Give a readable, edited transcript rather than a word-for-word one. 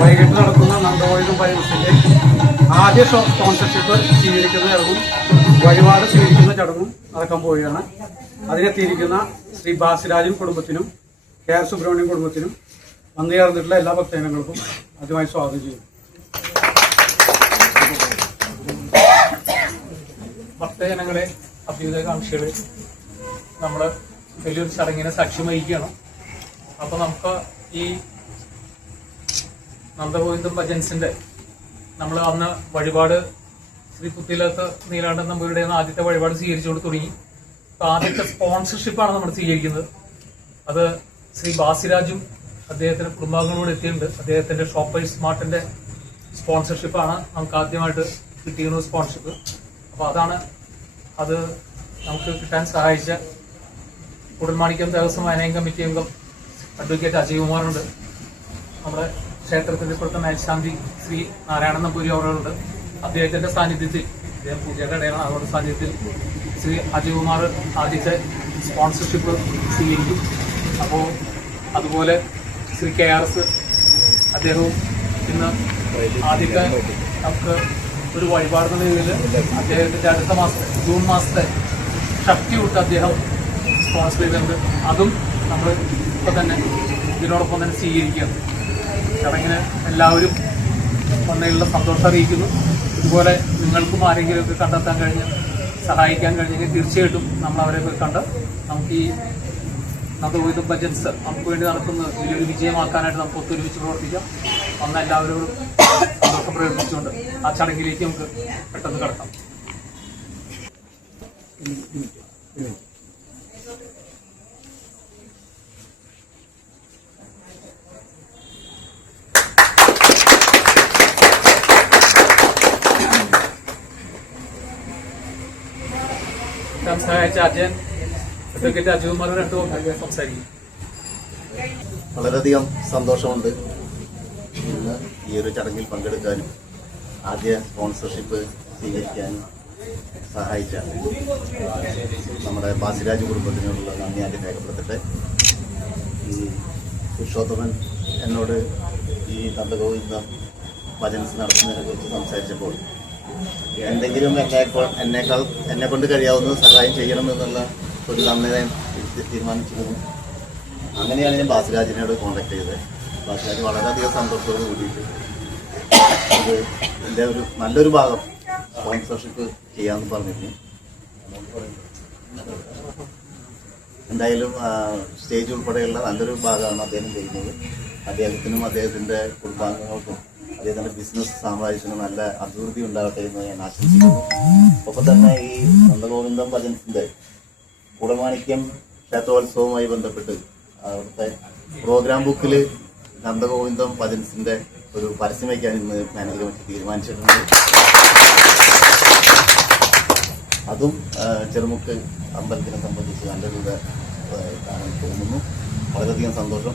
വൈകിട്ട് നടക്കുന്ന നന്ദഗോവിന്ദം ഭജൻസിന്റെ ആദ്യ സ്പോൺസർഷിപ്പ് സ്വീകരിക്കുന്ന ചടങ്ങും വഴിപാട് സ്വീകരിക്കുന്ന ചടങ്ങും നടക്കാൻ പോവുകയാണ്. അതിനെത്തിയിരിക്കുന്ന ശ്രീ ബാസിരാജൻ കുടുംബത്തിനും കെ ആർ സുബ്രഹ്മണ്യം കുടുംബത്തിനും വന്നു ചേർന്നിട്ടുള്ള എല്ലാ ഭക്തജനങ്ങൾക്കും ആദ്യമായി സ്വാഗതം ചെയ്യും. ഭക്തജനങ്ങളെ, അഭ്യുദയകാംക്ഷികളെ, നമ്മൾ വലിയൊരു ചടങ്ങിനെ സാക്ഷ്യം വഹിക്കുകയാണ്. അപ്പോൾ നമുക്ക് ഈ നന്ദഗോവിന്ദം ഭജൻസിന്റെ നമ്മൾ അന്ന് വഴിപാട് ശ്രീ പുത്തിലത്ത് നീലാണ്ടൻ നമ്പൂരിയുടെ ആദ്യത്തെ വഴിപാട് സ്വീകരിച്ചുകൊണ്ട് തുടങ്ങി. അപ്പോൾ ആദ്യത്തെ സ്പോൺസർഷിപ്പാണ് നമ്മൾ സ്വീകരിക്കുന്നത്. അത് ശ്രീ ബാസിരാജും അദ്ദേഹത്തിന്റെ കുടുംബാംഗങ്ങളോട് എത്തിയിട്ടുണ്ട്. അദ്ദേഹത്തിന്റെ ഷോപ്പേഴ്സ് സ്മാർട്ടിന്റെ സ്പോൺസർഷിപ്പാണ് നമുക്ക് ആദ്യമായിട്ട് കിട്ടിയിരുന്ന സ്പോൺസർഷിപ്പ്. അപ്പോൾ അത് നമുക്ക് കിട്ടാൻ സഹായിച്ച കുടൽമാണിക്യം ദേവസ്വം മാനേജിംഗ് കമ്മിറ്റി അംഗം അഡ്വക്കേറ്റ് അജയ് കുമാറുണ്ട്. നമ്മുടെ ക്ഷേത്രത്തിന്റെ ഇപ്പോഴത്തെ മേൽശാന്തി ശ്രീ നാരായണൻ നമ്പൂരി അവരുണ്ട്. അദ്ദേഹത്തിന്റെ സാന്നിധ്യത്തിൽ, അദ്ദേഹം പൂജയുടെ ഇടയിലാണ്, അവരുടെ സാന്നിധ്യത്തിൽ ശ്രീ അജയ് കുമാർ ആദ്യത്തെ സ്പോൺസർഷിപ്പ് സ്വീകരിക്കും. അപ്പോൾ അതുപോലെ ശ്രീ KRS അദ്ദേഹവും ഇന്ന് ആദ്യത്തെ നമുക്ക് ഒരു വഴിപാട് രീതിയിൽ അദ്ദേഹത്തിന്റെ അടുത്ത മാസം ജൂൺ മാസത്തെ ശക്തി വിട്ട് അദ്ദേഹം സ്പോൺസർ ചെയ്തിട്ടുണ്ട്. അതും നമ്മൾ ഇപ്പം തന്നെ ഇതിനോടൊപ്പം തന്നെ സ്വീകരിക്കുകയാണ്. ചടങ്ങിന് എല്ലാവരും വന്നതിലുള്ള സന്തോഷം അറിയിക്കുന്നു. ഇതുപോലെ നിങ്ങൾക്കും ആരെങ്കിലുമൊക്കെ കണ്ടെത്താൻ കഴിഞ്ഞ് സഹായിക്കാൻ കഴിഞ്ഞെങ്കിൽ തീർച്ചയായിട്ടും നമ്മൾ അവരെ പോയി കണ്ട് നമുക്ക് ഈ നന്ദഗോവിന്ദം ഭജൻസ് നമുക്ക് വേണ്ടി നടക്കുന്നത് വലിയൊരു വിജയമാക്കാനായിട്ട് നമുക്ക് ഒത്തൊരുമിച്ച് പ്രവർത്തിക്കാം. വന്ന എല്ലാവരോടും സന്തോഷം പ്രകടിപ്പിച്ചുകൊണ്ട് ആ ചടങ്ങിലേക്ക് നമുക്ക് പെട്ടെന്ന് കടക്കാം. സഹായിച്ച അഡ്വക്കേറ്റ് അജയ് കുമാർ രണ്ടു സംസാരിക്കും. വളരെയധികം സന്തോഷമുണ്ട് ഇന്ന് ഈ ഒരു ചടങ്ങിൽ പങ്കെടുക്കാനും ആദ്യ സ്പോൺസർഷിപ്പ് സ്വീകരിക്കാനും സഹായിച്ച നമ്മുടെ ബാസിരാജ് കുടുംബത്തിനോടുള്ള നന്ദി ആദ്യം രേഖപ്പെടുത്തട്ടെ. ഈ പുരുഷോത്തമൻ എന്നോട് ഈ നന്ദഗോവിന്ദം ഭജൻസ് നടത്തുന്നതിനെ കുറിച്ച് സംസാരിച്ചപ്പോൾ എന്തെങ്കിലും എന്നെ കൊണ്ട് കഴിയാവുന്നത് സഹായം ചെയ്യണമെന്നുള്ള ഒരു നന്ദി തീരുമാനിച്ചിരുന്നു. അങ്ങനെയാണ് ഞാൻ ബാസിരാജിനോട് കോൺടാക്ട് ചെയ്തത്. ബാസിരാജ് വളരെയധികം സന്തോഷത്തോട് കൂടിയിട്ട് ഇത് എൻ്റെ ഒരു നല്ലൊരു ഭാഗം സ്പോൺസർഷിപ്പ് ചെയ്യാമെന്ന് പറഞ്ഞിരുന്നു. എന്തായാലും സ്റ്റേജ് ഉൾപ്പെടെയുള്ള നല്ലൊരു ഭാഗമാണ് അദ്ദേഹം ചെയ്യുന്നത്. അദ്ദേഹത്തിനും അദ്ദേഹത്തിൻ്റെ കുടുംബാംഗങ്ങൾക്കും അദ്ദേഹത്തിൻ്റെ ബിസിനസ് സാമ്രാജ്യത്തിന് നല്ല അഭിവൃദ്ധി ഉണ്ടാകട്ടെ എന്ന് ഞാൻ ആശംസിക്കുന്നു. ഒപ്പം തന്നെ ഈ നന്ദഗോവിന്ദം ഭജൻസിൻ്റെ കുടമാണിക്യം ക്ഷേത്രോത്സവവുമായി ബന്ധപ്പെട്ട് അവിടുത്തെ പ്രോഗ്രാം ബുക്കിൽ നന്ദഗോവിന്ദം ഭജൻസിൻ്റെ ഒരു പരസ്യം വയ്ക്കാൻ ഇന്ന് മാനേജർ കമ്മിറ്റി തീരുമാനിച്ചിട്ടുണ്ട്. അതും ചെറുമുക്ക് അമ്പലത്തിനെ സംബന്ധിച്ച് നല്ലൊരു തോന്നുന്നു. വളരെയധികം സന്തോഷം.